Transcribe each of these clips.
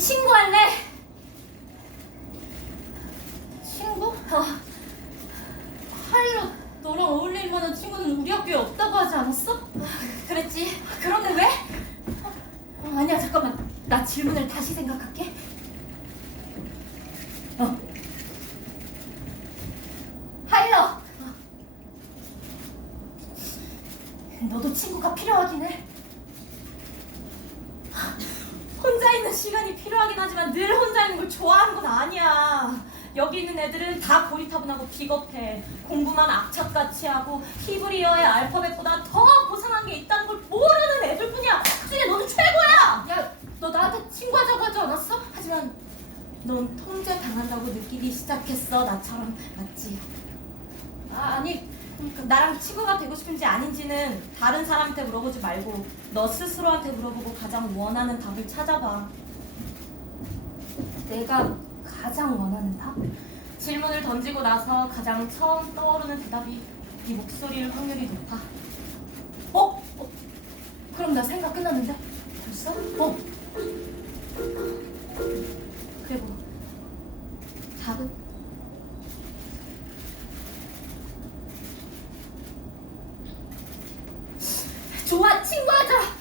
친구 할래? 친구? 어. 하일로 너랑 어울릴 만한 친구는 우리 학교에 없다고 하지 않았어? 아, 그랬지. 그런데 왜? 어, 아니야 잠깐만. 나 질문을 다시 생각할게. 어. 하일로. 어. 너도 친구가 필요하긴 해. 혼자 있는 시간이 필요하긴 하지만 늘 혼자 있는 걸 좋아하는 건 아니야. 여기 있는 애들은 다 고리타분하고 비겁해. 공부만 악착같이 하고 히브리어의 알파벳보다 더 고상한 게 있다는 걸 모르는 애들뿐이야. 그중에 너는 최고야. 야, 너 나한테 친구하자고 하지 않았어? 하지만 넌 통제 당한다고 느끼기 시작했어. 나처럼 맞지? 아, 아니 그러니까 나랑 친구가 되고 싶은지 아닌지는 다른 사람한테 물어보지 말고 너 스스로한테 물어보고 가장 원하는 답을 찾아봐. 내가 가장 원하는 답? 질문을 던지고 나서 가장 처음 떠오르는 대답이 네 목소리일 확률이 높아. 어? 어? 그럼 나 생각 끝났는데? 벌써? 어? 좋아 친구하자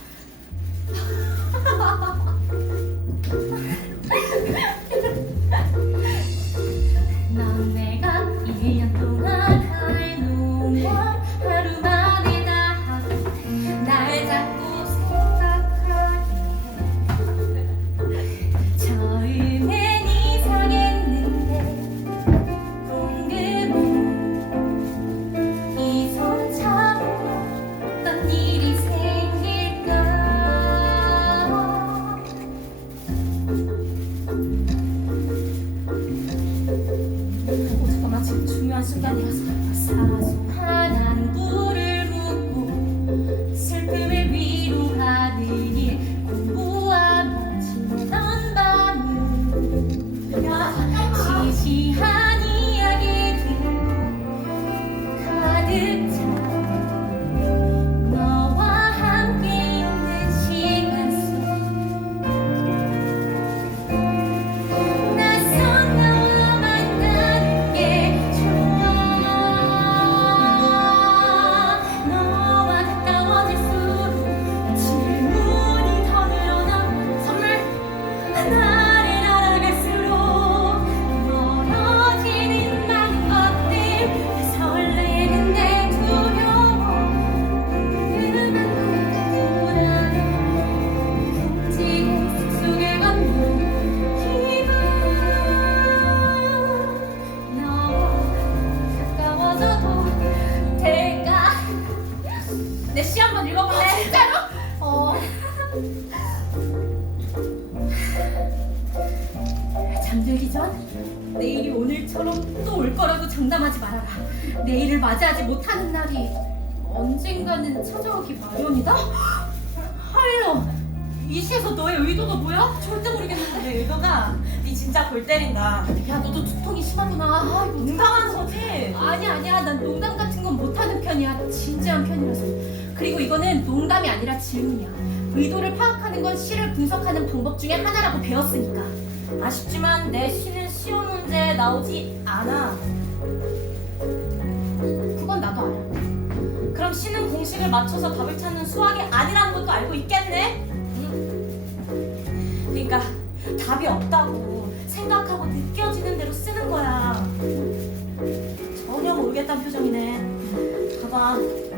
오 잠깐만 지금 중요한 순간이라서 사소한 안부 잠들기 전 내일이 오늘처럼 또 올 거라고 장담하지 말아라. 내일을 맞이하지 못하는 날이 언젠가는 찾아오기 마련이다. 하일러, 이 시에서 너의 의도가 뭐야? 절대 모르겠는데 내 의도가 네 진짜 골 때린다. 야 너도 두통이 심하구나. 아, 이거 농담하는 거지? 아니야 아니야 난 농담 같은 건 못하는 편이야. 진지한 편이라서. 그리고 이거는 농담이 아니라 질문이야. 의도를 파악하는 건 시를 분석하는 방법 중에 하나라고 배웠으니까. 아쉽지만 내 시는 시험 문제에 나오지 않아. 그건 나도 알아. 그럼 시는 공식을 맞춰서 답을 찾는 수학이 아니라는 것도 알고 있겠네? 응? 그러니까 답이 없다고 생각하고 느껴지는 대로 쓰는 거야. 전혀 모르겠다는 표정이네. 봐봐.